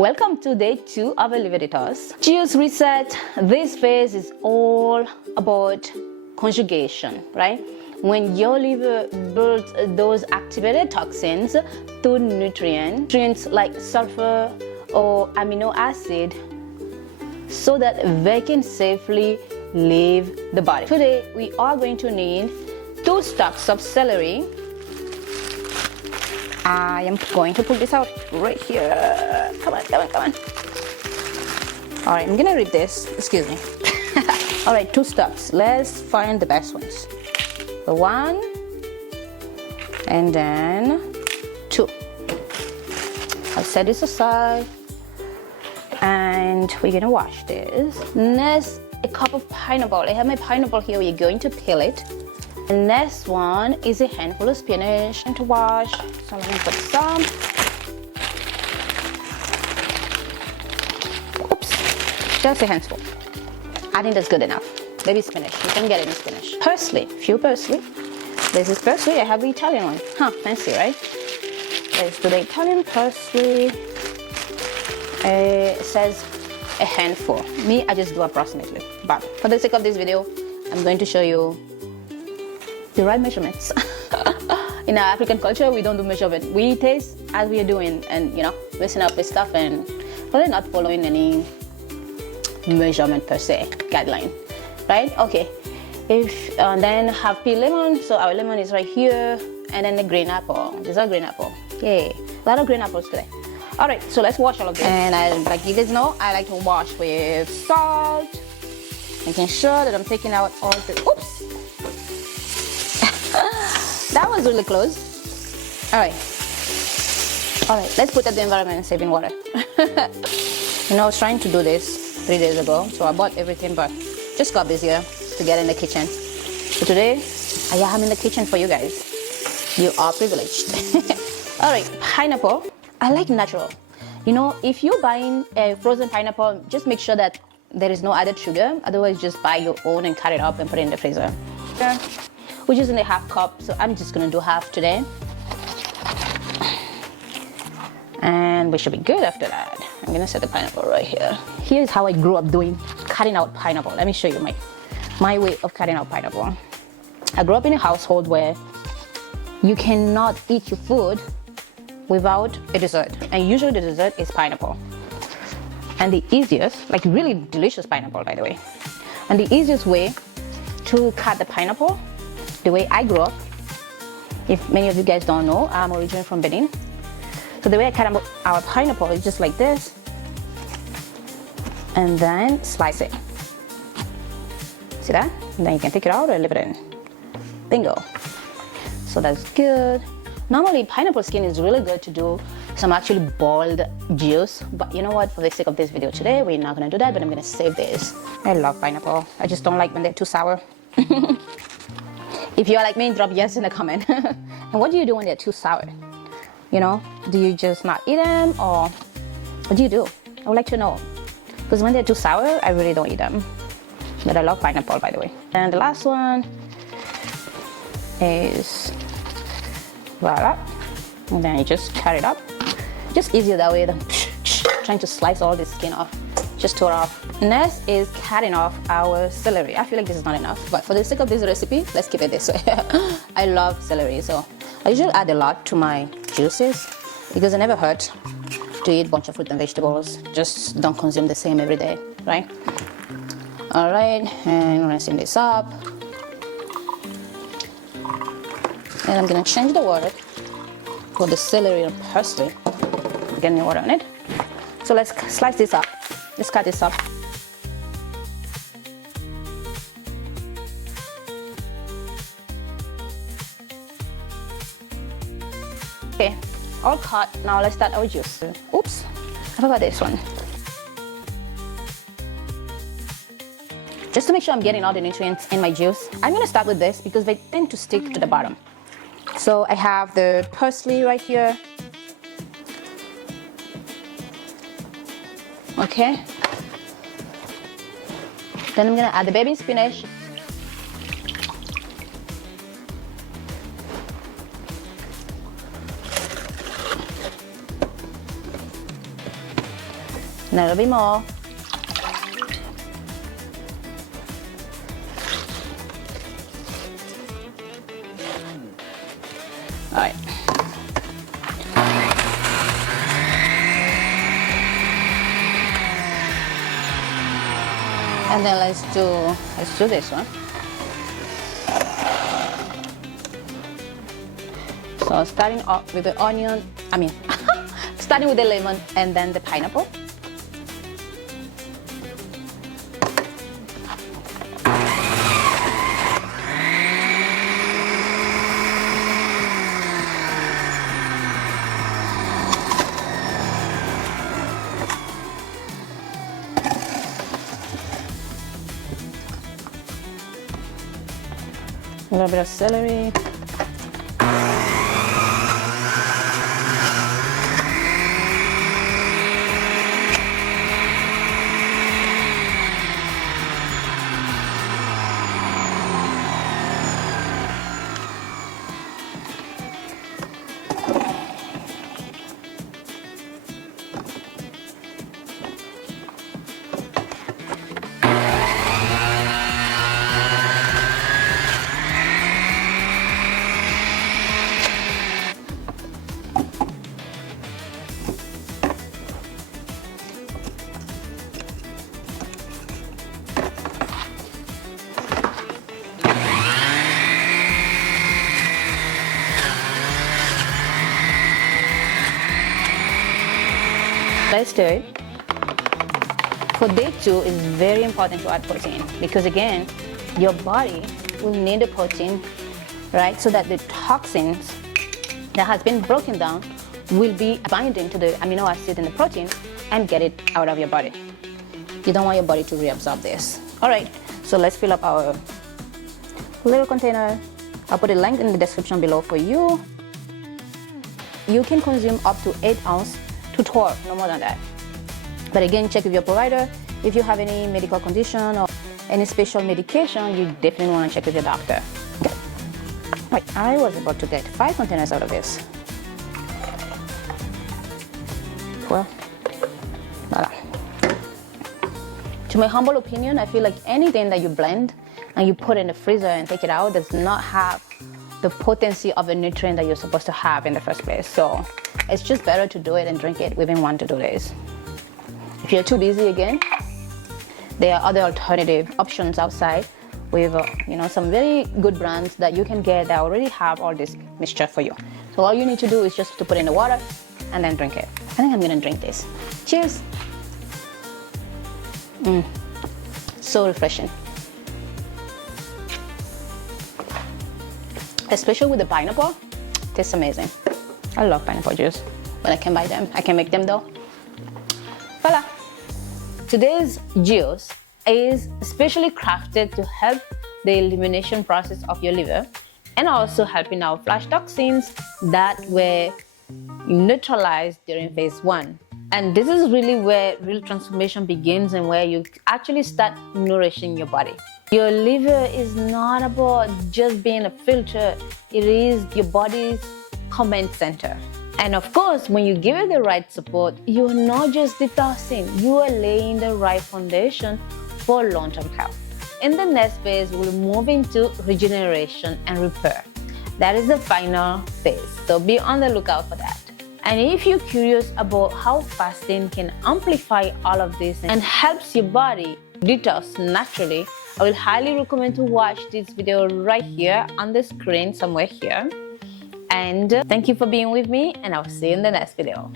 Welcome to day 2 of a liver detox. Juice reset. This phase is all about conjugation, right? When your liver builds those activated toxins to nutrients like sulfur or amino acid so that they can safely leave the body. Today we are going to need 2 stalks of celery. I am going to pull this out right here. Come on. All right, I'm gonna rip this. Excuse me. All right, 2 stalks. Let's find the best ones. The 1 and then 2. I'll set this aside and we're gonna wash this. Next, a cup of pineapple. I have my pineapple here. We're going to peel it. The next one is a handful of spinach and to wash. So let me put some. Oops, just a handful. I think that's good enough. Maybe spinach. You can get any spinach. Parsley, few parsley. This is parsley. I have the Italian one. Huh, fancy, right? Let's do the Italian parsley. It says a handful. Me, I just do approximately. But for the sake of this video, I'm going to show you the right measurements. In our African culture, we don't do measurement. We taste as we are doing and, messing up with stuff and really not following any measurement per se, guideline, right? Okay. If then have peeled lemon. So our lemon is right here, and then the green apple. These are green apple. Yay! A lot of green apples today. All right, so let's wash all of this. And like you guys know, I like to wash with salt, making sure that I'm taking out all the. Oops. That was really close. All right, let's put up the environment saving water. I was trying to do this 3 days ago, so I bought everything, but just got busier to get in the kitchen. So today, I am in the kitchen for you guys. You are privileged. All right, pineapple. I like natural. If you're buying a frozen pineapple, just make sure that there is no added sugar. Otherwise, just buy your own and cut it up and put it in the freezer. Yeah. We're using a half cup, so I'm just gonna do half today. And we should be good after that. I'm gonna set the pineapple right here. Here's how I grew up cutting out pineapple. Let me show you my way of cutting out pineapple. I grew up in a household where you cannot eat your food without a dessert. And usually the dessert is pineapple. And the easiest, like really delicious pineapple, by the way. And the easiest way to cut the pineapple, the way I grew up, if many of you guys don't know, I'm originally from Benin. So the way I cut our pineapple is just like this, and then slice it. See that? And then you can take it out or leave it in. Bingo. So that's good. Normally, pineapple skin is really good to do some actually boiled juice. But you know what? For the sake of this video today, we're not gonna do that, but I'm gonna save this. I love pineapple. I just don't like when they're too sour. If you're like me, drop yes in the comment. And what do you do when they're too sour? Do you just not eat them, or what do you do? I would like to know. Because when they're too sour, I really don't eat them. But I love pineapple, by the way. And the last one is voila. And then you just cut it up. Just easier that way than trying to slice all this skin off. Just tore off. Next is cutting off our celery. I feel like this is not enough, but for the sake of this recipe, let's keep it this way. I love celery, so I usually add a lot to my juices because it never hurts to eat a bunch of fruit and vegetables. Just don't consume the same every day, right? All right, and I'm gonna steam this up. And I'm gonna change the water for the celery and parsley. Get any water on it. So let's slice this up. Let's cut this up. Okay, all cut. Now let's start our juice. Oops, how about this one? Just to make sure I'm getting all the nutrients in my juice, I'm gonna start with this because they tend to stick to the bottom. So I have the parsley right here. Okay. Then I'm gonna add the baby spinach. And a little bit more. All right. And then let's do this one. So starting off with the onion, starting with the lemon and then the pineapple. A little bit of celery. Let's do it. For day 2, it's very important to add protein because again, your body will need the protein, right? So that the toxins that has been broken down will be binding to the amino acid in the protein and get it out of your body. You don't want your body to reabsorb this. All right, so let's fill up our little container. I'll put a link in the description below for you. You can consume up to 8 ounces to 12, no more than that. But again, check with your provider. If you have any medical condition or any special medication, you definitely want to check with your doctor. Okay. Right, I was about to get 5 containers out of this. Well, voila. To my humble opinion, I feel like anything that you blend and you put in the freezer and take it out does not have the potency of the nutrient that you're supposed to have in the first place. So it's just better to do it and drink it within 1 to 2 days. If you're too busy again, there are other alternative options outside with some very good brands that you can get that already have all this mixture for you. So all you need to do is just to put in the water and then drink it. I think I'm gonna drink this. Cheers. So refreshing. Especially with the pineapple, tastes amazing. I love pineapple juice, but I can buy them. I can make them though. Voila! Today's juice is specially crafted to help the elimination process of your liver and also helping out flash toxins that were neutralized during phase 1. And this is really where real transformation begins and where you actually start nourishing your body. Your liver is not about just being a filter, it is your body's command center. And of course, when you give it the right support, you're not just detoxing, you are laying the right foundation for long-term health. In the next phase, we'll move into regeneration and repair. That is the final phase, so be on the lookout for that. And if you're curious about how fasting can amplify all of this and helps your body detox naturally, I will highly recommend to watch this video right here on the screen somewhere here. And thank you for being with me, and I'll see you in the next video.